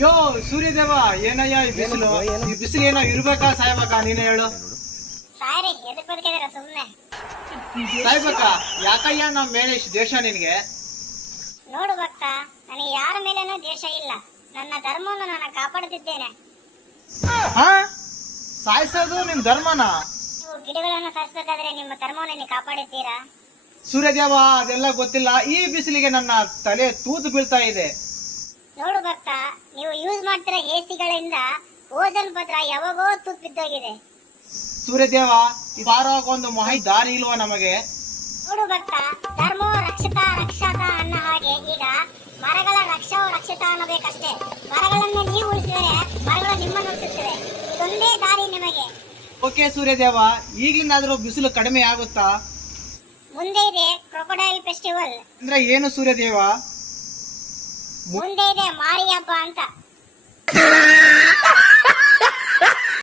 ಯೋ ಸೂರ್ಯದೇವ ಏನಯ್ಯ ಈ ಬಿಸಿಲು? ಈ ಬಿಸಿಲು ಏನೋ ಇರ್ಬೇಕಾ ಸಾಯ್ಬೇಕಾ? ನೀನೇ ಹೇಳು. ಸಾಯ್ಬೇಕಾ? ಯಾಕಯ್ಯ ನಮ್ ಮೇಲೆ ಇಷ್ಟು ದೇಶ ನಿನ್ಗೆ? ನೋಡು ಭಕ್ತ ನನಗೆ ಯಾರ ಮೇಲೇನೂ ದ್ವೇಷ ಇಲ್ಲ. ನನ್ನ ಧರ್ಮವನ್ನು ನಾನು ಕಾಪಾಡುತ್ತಿದ್ದೇನೆ ಹಾ? ಸಾಯ್ಸೋದು ನಿಮ್ ಧರ್ಮನ? ನೀವು ಗಿಡಗಳನ್ನು ಸಾಯಿಸಬೇಕಾದ್ರೆ ನಿಮ್ಮ ಧರ್ಮವನ್ನು ನೀವು ಕಾಪಾಡುತ್ತೀರಾ ಸೂರ್ಯದೇವ ಅದೆಲ್ಲ ಗೊತ್ತಿಲ್ಲ. ಈ ಬಿಸಿಲಿಗೆ ನನ್ನ ತಲೆ ತೂತು ಬೀಳ್ತಾ ಇದೆ. ನೋಡು ಭಕ್ತ ಓಜನ್ ಪತ್ರ ಯಾವಾಗೋ ತೂತ್ ಬಿದ್ದೋಗಿದೆ. ಸೂರ್ಯದೇವ ಬಾರೋಗ ಒಂದು ಮಹಿ ದಾರಿ ಇಲ್ವಾ ನಮಗೆ? ನೋಡು ಭಕ್ತ ಧರ್ಮೋ ರಕ್ಷಿತ ರಕ್ಷಕ ಅನ್ನೋ ಹಾಗೆ ಈಗ ಮರಗಳ ರಕ್ಷೋ ರಕ್ಷಿತ ಅನ್ನಬೇಕಷ್ಟೇ ಮರಗಳನ್ನು ನೀವು ಉಳಿಸಿದರೆ ಮರಗಳು ನಿಮ್ಮನ್ನು ಉಳಿಸುತ್ತವೆ. ಇದೊಂದೇ ದಾರಿ ನಿಮಗೆ. ಓಕೆ ಸೂರ್ಯದೇವ ಈಗಿಂದಾದ್ರೂ ಬಿಸಿಲು ಕಡಿಮೆ ಆಗುತ್ತಾ? ಮುಂದೆ ಇದೆ ಕ್ರೊಕೊಡೈಲ್ ಫೆಸ್ಟಿವಲ್. ಅಂದ್ರೆ ಏನು ಸೂರ್ಯದೇವ? ಮುಂದೆ ಇದೆ ಮಾರಿ ಹಬ್ಬ ಅಂತ.